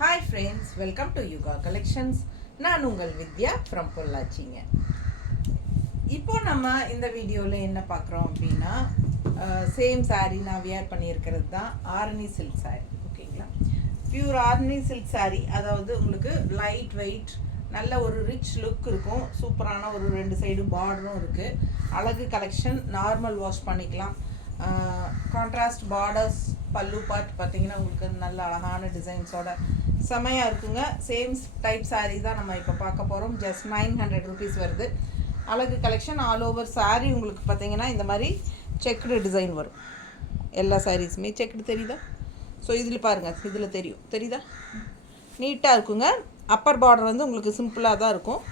Hi friends, welcome to Yuga collections. நான் உங்கள் வித்யா from பொள்ளாச்சிங்க. இப்போ நம்ம இந்த வீடியோவில் என்ன பார்க்குறோம் அப்படின்னா, சேம் சாரீ நான் வியர் பண்ணியிருக்கிறது தான் ஆரணி சில்க் சாரீ. ஓகேங்களா, பியூர் ஆரணி சில்க் சாரீ. அதாவது உங்களுக்கு லைட் வெயிட், நல்ல ஒரு ரிச் லுக் இருக்கும். சூப்பரான ஒரு 2 சைடு பார்டரும் இருக்குது. அழகு கலெக்ஷன், நார்மல் வாஷ் பண்ணிக்கலாம். கான்ட்ராஸ்ட் பார்டர்ஸ், பல்லு பார்ட் பார்த்தீங்கன்னா உங்களுக்கு நல்ல அழகான டிசைன்ஸோட செமையாக இருக்குங்க. சேம் டைப் சாரீ தான் நம்ம இப்போ பார்க்க போகிறோம். ஜஸ்ட் 900 rupees வருது. அழகு கலெக்ஷன். ஆல் ஓவர் சாரீ உங்களுக்கு பார்த்தீங்கன்னா இந்த மாதிரி செக்குடு டிசைன் வரும். எல்லா சாரீஸுமே செக்குடு தெரியுதா? ஸோ இதில் பாருங்கள், இதில் தெரியுதா? நீட்டாக இருக்குங்க. அப்பர் பார்டர் வந்து உங்களுக்கு சிம்பிளாக தான் இருக்கும்.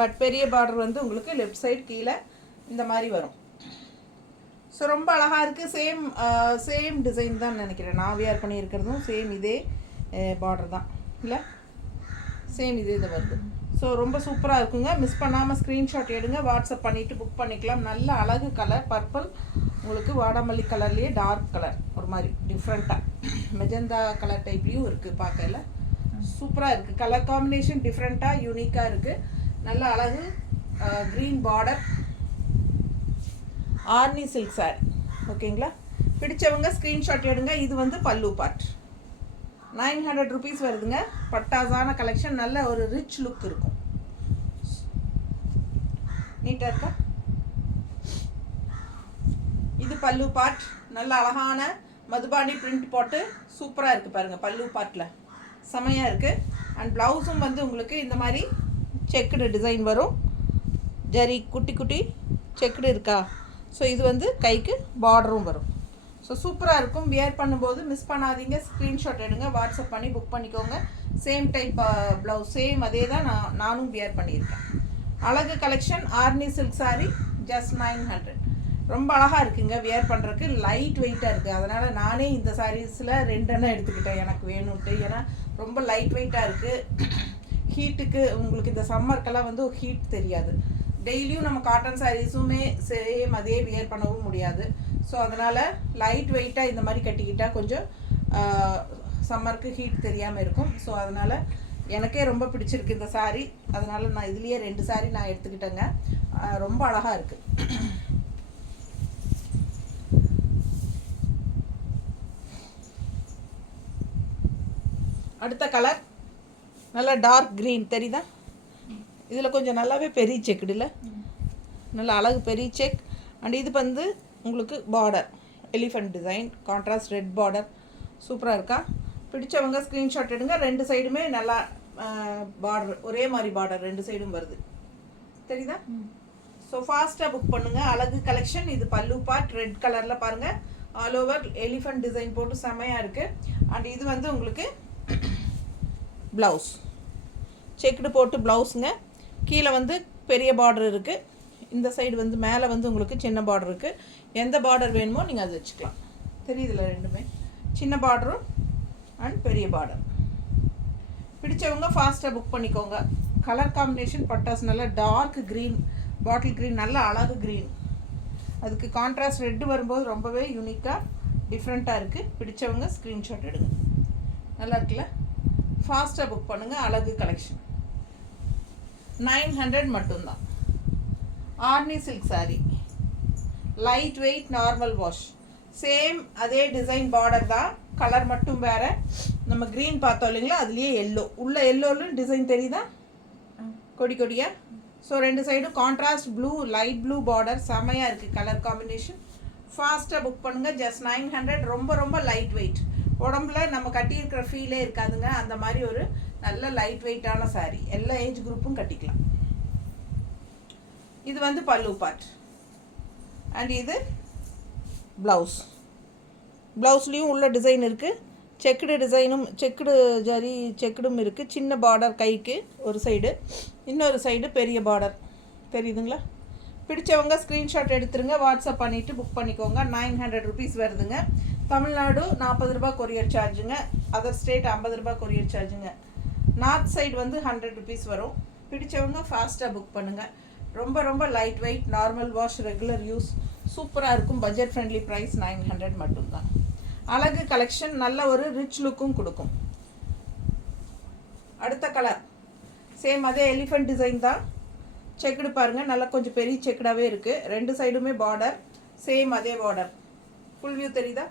பட் பெரிய பார்டர் வந்து உங்களுக்கு லெஃப்ட் சைடு கீழே இந்த மாதிரி வரும். ஸோ ரொம்ப அழகாக இருக்குது. சேம் டிசைன் தான் நினைக்கிறேன். நான் வியர் பண்ணியிருக்கிறதும் சேம் இதே பார்டர் தான் இல்லை, சேம் இதே இது வருது. ஸோ ரொம்ப சூப்பராக இருக்குங்க. மிஸ் பண்ணாமல் ஸ்க்ரீன்ஷாட் எடுங்க, வாட்ஸ்அப் பண்ணிவிட்டு புக் பண்ணிக்கலாம். நல்ல அழகு கலர், பர்பிள், உங்களுக்கு வாடாமல்லி கலர்லேயே டார்க் கலர், ஒரு மாதிரி டிஃப்ரெண்ட்டாக மெஜந்தா கலர் டைப்லேயும் இருக்குது. பார்க்கல சூப்பராக இருக்குது. கலர் காம்பினேஷன் டிஃப்ரெண்ட்டாக யூனிக்காக இருக்குது. நல்ல அழகு green border, Arni silk sorry. ஓகேங்களா, பிடிச்சவங்க ஸ்க்ரீன்ஷாட் எடுங்க. இது வந்து பல்லு பார்ட். 900 rupees வருதுங்க. பட்டாசான கலெக்ஷன், நல்ல ஒரு ரிச் லுக் இருக்கும். நீட்டாக இருக்கா? இது பல்லு பார்ட். நல்ல அழகான மதுபானி பிரிண்ட் போட்டு சூப்பராக இருக்குது பாருங்கள். பல்லு பார்ட்டில் செமையாக இருக்குது. அண்ட் ப்ளவுஸும் வந்து உங்களுக்கு இந்த மாதிரி செக்குடு டிசைன் வரும். ஜரி குட்டி குட்டி செக்குடு இருக்கா? ஸோ இது வந்து கைக்கு பார்டரும் வரும். ஸோ சூப்பராக இருக்கும். வியர் பண்ணும்போது மிஸ் பண்ணாதீங்க. ஸ்க்ரீன்ஷாட் எடுங்க, வாட்ஸ்அப் பண்ணி புக் பண்ணிக்கோங்க. சேம் டைப் ப்ளவுஸ், சேம் அதே தான் நானும் வியர் பண்ணியிருக்கேன். அழகு collection, Arni silk sorry, just 900. ரொம்ப அழகாக இருக்குங்க. வியர் பண்ணுறதுக்கு லைட் வெயிட்டாக இருக்குது. அதனால் நானே இந்த சாரீஸில் 2 எண்ணம் எடுத்துக்கிட்டேன் எனக்கு வேணும்ட்டு. ஏன்னா ரொம்ப லைட் வெயிட்டாக இருக்குது. ஹீட்டுக்கு உங்களுக்கு இந்த சம்மருக்கெல்லாம் வந்து ஹீட் தெரியாது. டெய்லியும் நம்ம காட்டன் சாரீஸுமே சேம் அதே வியர் பண்ணவும் முடியாது. ஸோ அதனால் லைட் வெயிட்டாக இந்த மாதிரி கட்டிக்கிட்டால் கொஞ்சம் சம்மருக்கு ஹீட் தெரியாமல் இருக்கும். ஸோ அதனால் எனக்கே ரொம்ப பிடிச்சிருக்கு இந்த சாரீ. அதனால் நான் இதுலேயே 2 சாரீ நான் எடுத்துக்கிட்டேங்க. ரொம்ப அழகாக இருக்குது. அடுத்த கலர் நல்லா டார்க் க்ரீன் தெரியுதா? இதில் கொஞ்சம் நல்லாவே பெரிய செக்குடு இல்லை, நல்லா அழகு பெரிய செக். அண்ட் இது வந்து உங்களுக்கு border elephant design, contrast red border. சூப்பராக இருக்கா? பிடிச்சவங்க ஸ்க்ரீன்ஷாட் எடுங்க. 2 சைடுமே நல்லா பார்டர், ஒரே மாதிரி பார்டர் 2 சைடும் வருது. தெரியுதா? ஸோ ஃபாஸ்ட்டாக புக் பண்ணுங்கள். அழகு கலெக்ஷன். இது பல்லு பார்ட் ரெட் கலரில் பாருங்கள். ஆல் ஓவர் எலிஃபண்ட் டிசைன் போட்டு செமையாக இருக்குது. அண்ட் இது வந்து உங்களுக்கு ப்ளவுஸ் செக்குடு போட்டு ப்ளவுஸுங்க. கீழே வந்து பெரிய பார்டர் இருக்குது. இந்த சைடு வந்து மேலே வந்து உங்களுக்கு சின்ன பார்டர் இருக்குது. எந்த பார்டர் வேணுமோ நீங்கள் அது வச்சுக்கலாம். தெரியுதுல, 2மே சின்ன பார்டரும் அண்ட் பெரிய பார்டர். பிடிச்சவங்க ஃபாஸ்ட்டாக புக் பண்ணிக்கோங்க. கலர் காம்பினேஷன் பட்டாஸ், நல்லா டார்க் க்ரீன், பாட்டில் க்ரீன், நல்ல அழகு க்ரீன். அதுக்கு கான்ட்ராஸ்ட் ரெட்டு வரும்போது ரொம்பவே யூனிக்காக டிஃப்ரெண்ட்டாக இருக்குது. பிடிச்சவங்க ஸ்க்ரீன்ஷாட் எடுங்க. நல்லா இருக்குல்ல? ஃபாஸ்ட்டாக புக் பண்ணுங்கள். அழகு கலெக்ஷன் 900 மட்டும்தான். Arni silk sari, light weight, normal wash. Same அதே டிசைன் பார்டர் தான், கலர் மட்டும் வேறு. நம்ம க்ரீன் பார்த்தோம் இல்லைங்களா, அதுலேயே எல்லோ. உள்ள எல்லோவில் டிசைன் தெரியுதா? கொடி கொடியாக. ஸோ 2 சைடும் contrast blue, light blue border. செமையாக இருக்குது கலர் காம்பினேஷன். ஃபாஸ்ட்டாக புக் பண்ணுங்கள். ஜஸ்ட் 900. ரொம்ப ரொம்ப லைட் வெயிட். உடம்புல நம்ம கட்டியிருக்கிற ஃபீலே இருக்காதுங்க. அந்த மாதிரி ஒரு நல்ல லைட் வெயிட்டான சாரீ. எல்லா ஏஜ் குரூப்பும் கட்டிக்கலாம். இது வந்து பல்லு பார்ட். அண்ட் இது ப்ளவுஸ். ப்ளவுஸ்லேயும் உள்ள டிசைன் இருக்குது. செக்குடு டிசைனும், செக்குடு ஜரி செக்குடும் இருக்குது. சின்ன பார்டர் கைக்கு ஒரு சைடு, இன்னொரு சைடு பெரிய பார்டர். தெரியுதுங்களா? பிடிச்சவங்க ஸ்க்ரீன்ஷாட் எடுத்துருங்க, வாட்ஸ்அப் பண்ணிவிட்டு புக் பண்ணிக்கோங்க. 900 rupees வருதுங்க. தமிழ்நாடு 40 ரூபா கொரியர் சார்ஜுங்க. அதர் ஸ்டேட் 50 ரூபா கொரியர் சார்ஜுங்க. நார்த் சைடு வந்து 100 rupees வரும். பிடிச்சவங்க ஃபாஸ்ட்டாக புக் பண்ணுங்கள். ரொம்ப ரொம்ப light weight, normal wash, regular use. சூப்பராக இருக்கும். பட்ஜெட் ஃப்ரெண்ட்லி ப்ரைஸ் 900 மட்டும்தான். அழகு கலெக்ஷன், நல்ல ஒரு ரிச் லுக்கும் கொடுக்கும். அடுத்த கலர் சேம் அதே எலிஃபெண்ட் டிசைன் தான். செக்குடு பாருங்கள், நல்லா கொஞ்சம் பெரிய செக்குடாகவே இருக்குது. 2 சைடுமே பார்டர், சேம் அதே பார்டர். ஃபுல் வியூ தெரியுதா?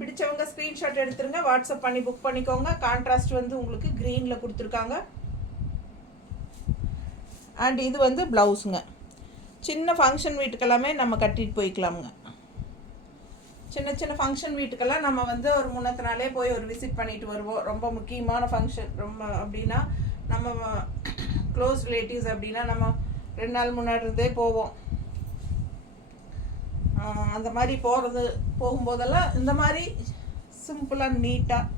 பிடிச்சவங்க ஸ்க்ரீன்ஷாட் எடுத்துருங்க, வாட்ஸ்அப் பண்ணி புக் பண்ணிக்கோங்க. கான்ட்ராஸ்ட் வந்து உங்களுக்கு க்ரீனில் கொடுத்துருக்காங்க. அண்ட் இது வந்து ப்ளவுஸுங்க. சின்ன ஃபங்க்ஷன் வீட்டுக்கெல்லாமே நம்ம கட்டிட்டு போய்க்கலாமுங்க. சின்ன சின்ன ஃபங்க்ஷன் வீட்டுக்கெல்லாம் நம்ம வந்து ஒரு முன்னத்து நாளே போய் ஒரு விசிட் பண்ணிட்டு வருவோம். ரொம்ப முக்கியமான ஃபங்க்ஷன் ரொம்ப அப்படின்னா, நம்ம க்ளோஸ் ரிலேட்டிவ்ஸ் அப்படின்னா நம்ம 2 நாள் முன்னாடி இருந்தே போவோம். அந்த மாதிரி போகும்போதெல்லாம் இந்த மாதிரி சிம்பிளாக நீட்டாக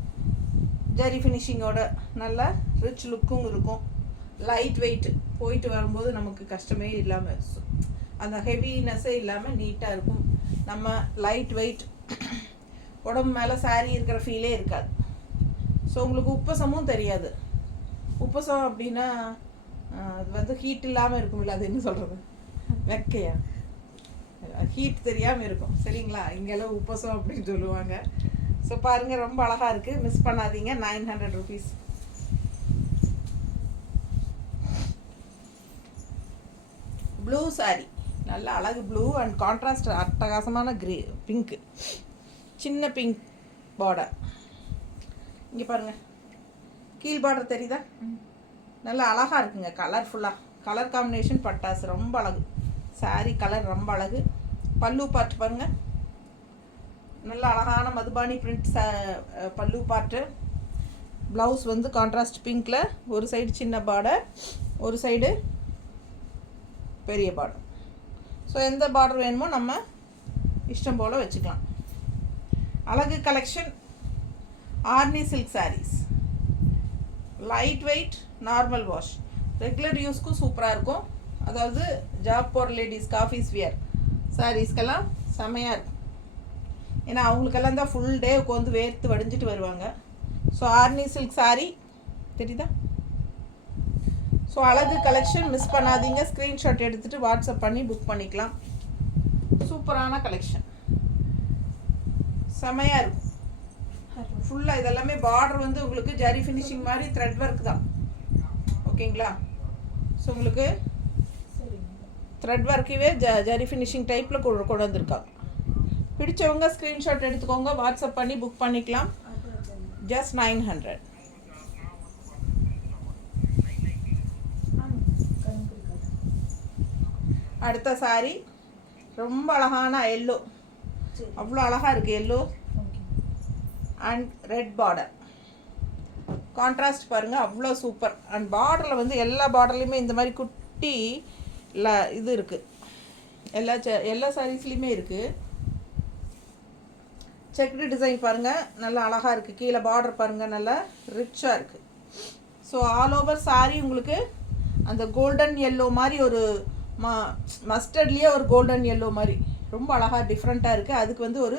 ஜரி ஃபினிஷிங்கோட நல்ல ரிச் லுக்கும் இருக்கும். லைட் வெயிட், போயிட்டு வரும்போது நமக்கு கஷ்டமே இல்லாமல், அந்த ஹெவினஸ்ஸே இல்லாமல் நீட்டாக இருக்கும். நம்ம லைட் வெயிட், உடம்பு மேலே சாரீ இருக்கிற ஃபீலே இருக்காது. ஸோ உங்களுக்கு உப்பசமும் தெரியாது. உப்பசம் அப்படின்னா அது வந்து ஹீட் இல்லாமல் இருக்கும். இல்லை, அது என்ன சொல்கிறது, வெக்கையா, ஹீட் தெரியாமல் இருக்கும். சரிங்களா? இங்கெல்லாம் உப்பசம் அப்படின்னு சொல்லுவாங்க. ஸோ பாருங்கள், ரொம்ப அழகாக இருக்குது, மிஸ் பண்ணாதீங்க. 900 rupees. ப்ளூ சாரீ, நல்ல அழகு ப்ளூ அண்ட் கான்ட்ராஸ்ட் அட்டகாசமான பிங்க்கு, சின்ன பிங்க் பார்டர். இங்கே பாருங்கள், கீழ் பார்டர் தெரியுதா? நல்லா அழகாக இருக்குங்க, கலர்ஃபுல்லாக. கலர் காம்பினேஷன் பட்டாசு, ரொம்ப அழகு. சாரீ கலர் ரொம்ப அழகு. பல்லு பார்ட் பாருங்கள், நல்ல அழகான மதுபானி பிரிண்ட் பல்லு பார்ட்டு. ப்ளவுஸ் வந்து கான்ட்ராஸ்ட் பிங்க்கில், ஒரு சைடு சின்ன பார்டர், ஒரு சைடு பெரிய பார்டர். ஸோ எந்த பார்டர் வேணுமோ நம்ம இஷ்டம் போல் வச்சுக்கலாம். அழகு collection, Arni silk saris, light weight, normal wash, regular யூஸ்க்கும் சூப்பராக இருக்கும். அதாவது ஜாப் போகிற லேடிஸ், ஆஃபீஸ் வியர் சாரீஸ்க்கெல்லாம் செமையாக இருக்கும். ஏன்னா அவங்களுக்கெல்லாம் தான் ஃபுல் டே உட்காந்து வேர்த்து வடிஞ்சிட்டு வருவாங்க. ஸோ ஆர்னி சில்க் சாரீ தெரியுதா? ஸோ அழகு கலெக்ஷன், மிஸ் பண்ணாதீங்க. ஸ்க்ரீன்ஷாட் எடுத்துகிட்டு வாட்ஸ்அப் பண்ணி புக் பண்ணிக்கலாம். சூப்பரான கலெக்ஷன், செமையாக இருக்கும். ஃபுல்லாக இதெல்லாமே பார்டர் வந்து உங்களுக்கு ஜரி ஃபினிஷிங் மாதிரி த்ரெட் ஒர்க் தான். ஓகேங்களா? ஸோ உங்களுக்கு த்ரெட் ஒர்க்கவே ஜரி ஃபினிஷிங் டைப்பில் கொண்டு வந்திருக்காங்க. பிடிச்சவங்க ஸ்க்ரீன்ஷாட் எடுத்துக்கோங்க, வாட்ஸ்அப் பண்ணி புக் பண்ணிக்கலாம். ஜஸ்ட் 900. அடுத்த சாரீ ரொம்ப அழகான எல்லோ, அவ்வளோ அழகாக இருக்குது. Yellow and red border, contrast பாருங்கள், அவ்வளோ சூப்பர். அண்ட் பார்டரில் வந்து எல்லா பார்டர்லேயுமே இந்த மாதிரி குட்டி இது இருக்குது. எல்லா சாரீஸ்லேயுமே இருக்குது. செக்டு டிசைன் பாருங்கள், நல்லா அழகாக இருக்குது. கீழே பார்டர் பாருங்கள், நல்லா ரிச்சாக இருக்குது. ஸோ ஆல் ஓவர் சாரீ உங்களுக்கு அந்த கோல்டன் எல்லோ மாதிரி, ஒரு மஸ்டர்ட்லேயே ஒரு கோல்டன் எல்லோ மாதிரி ரொம்ப அழகாக டிஃப்ரெண்ட்டாக இருக்குது. அதுக்கு வந்து ஒரு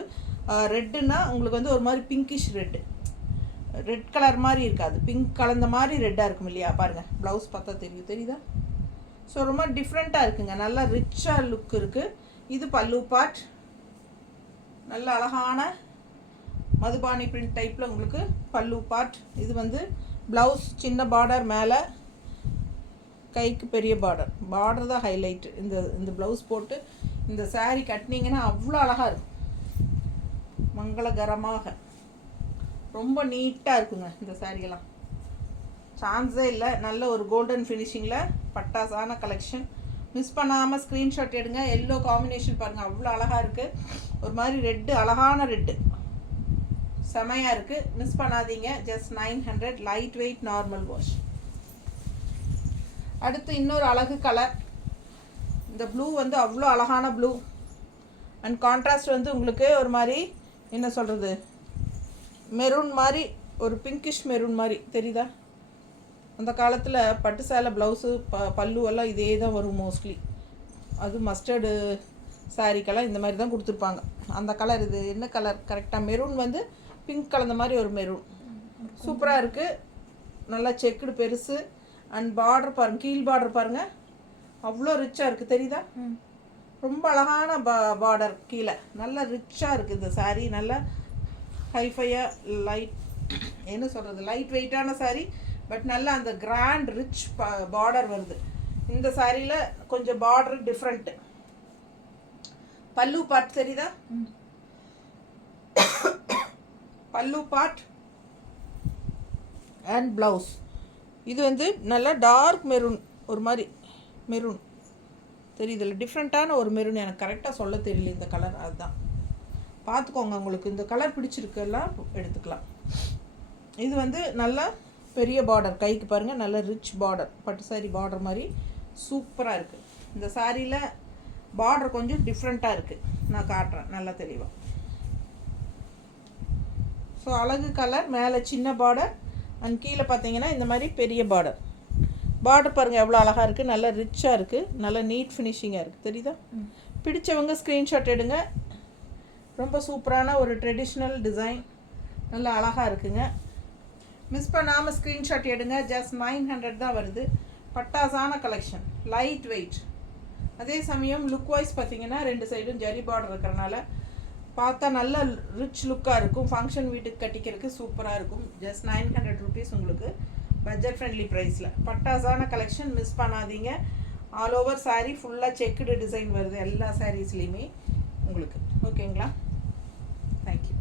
ரெட்டுன்னா உங்களுக்கு வந்து ஒரு மாதிரி பிங்கிஷ் ரெட் கலர் மாதிரி இருக்காது, பிங்க் கலந்த மாதிரி ரெட்டாக இருக்கும் இல்லையா? பாருங்கள், ப்ளவுஸ் பார்த்தா தெரியுதா? ஸோ ரொம்ப டிஃப்ரெண்ட்டாக இருக்குங்க, நல்லா ரிச்சாக லுக் இருக்குது. இது பல்லு பார்ட், நல்ல அழகான மதுபானி பிரிண்ட் டைப்பில் உங்களுக்கு பல்லு பார்ட். இது வந்து ப்ளவுஸ், சின்ன பார்டர், மேலே கைக்கு பெரிய பார்டர் தான் ஹைலைட்டு. இந்த ப்ளவுஸ் போட்டு இந்த சாரீ கட்டினீங்கன்னா அவ்வளோ அழகாக இருக்கும், மங்களகரமாக ரொம்ப நீட்டாக இருக்குங்க. இந்த சாரியெல்லாம் சான்ஸே இல்லை. நல்ல ஒரு கோல்டன் ஃபினிஷிங்கில் பட்டாசான கலெக்ஷன். மிஸ் பண்ணாமல் ஸ்க்ரீன்ஷாட் எடுங்க. எல்லோ காம்பினேஷன் பாருங்கள், அவ்வளோ அழகாக இருக்குது. ஒரு மாதிரி ரெட்டு, அழகான ரெட்டு, செமையாக இருக்குது. மிஸ் பண்ணாதீங்க. Just 900. Light weight, normal wash. அடுத்து இன்னொரு அழகு கலர். இந்த ப்ளூ வந்து அவ்வளோ அழகான ப்ளூ அண்ட் கான்ட்ராஸ்ட் வந்து உங்களுக்கு ஒரு மாதிரி என்ன சொல்கிறது, மெரூன் மாதிரி, ஒரு பிங்கிஷ் மெரூன் மாதிரி தெரியுதா? அந்த காலத்தில் பட்டு சேலை ப்ளவுஸு பல்லுவெல்லாம் இதே தான் வரும் மோஸ்ட்லி. அது மஸ்டர்டு சாரீக்கெல்லாம் இந்த மாதிரி தான் கொடுத்துருப்பாங்க. அந்த கலர் இது என்ன கலர் கரெக்டாக? மெரூன் வந்து பிங்க் கலந்த மாதிரி ஒரு மெரூன், சூப்பராக இருக்குது. நல்லா செக்குடு பெருசு அண்ட் பார்டர் பாருங்கள், கீழ் பார்டர் பாருங்கள், அவ்வளோ ரிச்சாக இருக்குது தெரியுதா? ரொம்ப அழகான பார்டர் கீழே, நல்லா ரிச்சாக இருக்குது இந்த சாரீ. நல்லா ஹைஃபையாக லைட் என்ன சொல்கிறது, லைட் வெயிட்டான சாரீ, பட் நல்லா அந்த கிராண்ட் ரிச் பார்டர் வருது. இந்த சாரியில் கொஞ்சம் பார்டர் டிஃப்ரெண்ட்டு. பல்லு பார்ட் தெரியுதா? பல்லு பார்ட் அண்ட் ப்ளவுஸ். இது வந்து நல்லா டார்க் மெரூன், ஒரு மாதிரி மெரூன் தெரியுதுல்ல, டிஃப்ரெண்ட்டான ஒரு மெரூன். எனக்கு கரெக்டாக சொல்ல தெரியல இந்த கலர், அதுதான் பார்த்துக்கோங்க. உங்களுக்கு இந்த கலர் பிடிச்சிருக்கெல்லாம் எடுத்துக்கலாம். இது வந்து நல்லா பெரிய பார்டர், கைக்கு பாருங்கள், நல்ல ரிச் பார்டர், பட்டு சாரி பார்டர் மாதிரி சூப்பராக இருக்குது. இந்த சாரியில் பார்டர் கொஞ்சம் டிஃப்ரெண்ட்டாக இருக்குது, நான் காட்டுறேன் நல்லா தெளிவாக. ஸோ அழகு கலர், மேலே சின்ன பார்டர் அண்ட் கீழே பார்த்தீங்கன்னா இந்த மாதிரி பெரிய பார்டர். பார்டர் பாருங்கள் எவ்வளோ அழகாக இருக்குது, நல்லா ரிச்சாக இருக்குது, நல்லா நீட் ஃபினிஷிங்காக இருக்குது. தெரியுதா? பிடிச்சவங்க ஸ்க்ரீன்ஷாட் எடுங்க. ரொம்ப சூப்பரான ஒரு ட்ரெடிஷ்னல் டிசைன், நல்லா அழகாக இருக்குங்க. மிஸ் பண்ணாமல் ஸ்க்ரீன்ஷாட் எடுங்க. ஜஸ்ட் 900 தான் வருது. பட்டாசான கலெக்ஷன், லைட் வெயிட். அதே சமயம் லுக் வைஸ் பார்த்தீங்கன்னா 2 சைடும் ஜரி பார்டர் இருக்கிறனால பார்த்தா நல்ல ரிச் லுக்காக இருக்கும். ஃபங்க்ஷன் வீட்டுக்கு கட்டிக்கிறதுக்கு சூப்பராக இருக்கும். ஜஸ்ட் 900 ருபீஸ் உங்களுக்கு பட்ஜெட் ஃப்ரெண்ட்லி ப்ரைஸில். பட்டாசான கலெக்ஷன், மிஸ் பண்ணாதீங்க. ஆல் ஓவர் சாரீ ஃபுல்லாக செக்குடு டிசைன் வருது எல்லா சாரீஸ்லேயுமே உங்களுக்கு. ஓகேங்களா? தேங்க்யூ.